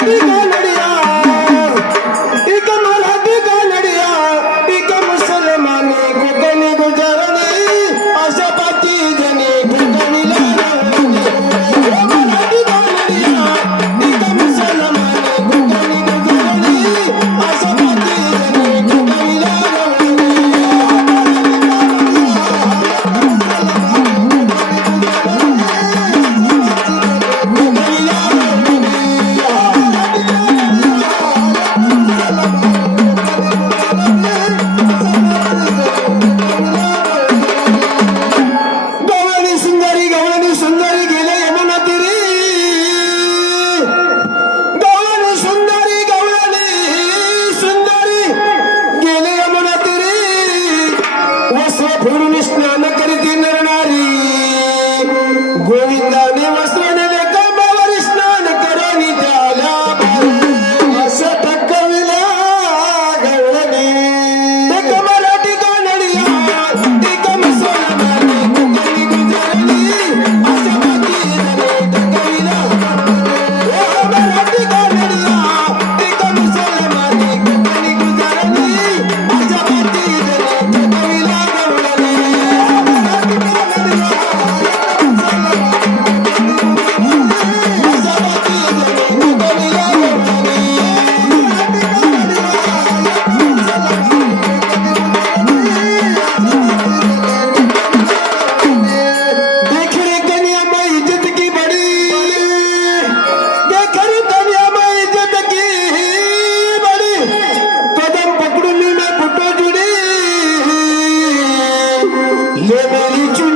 Thank you. Let me live.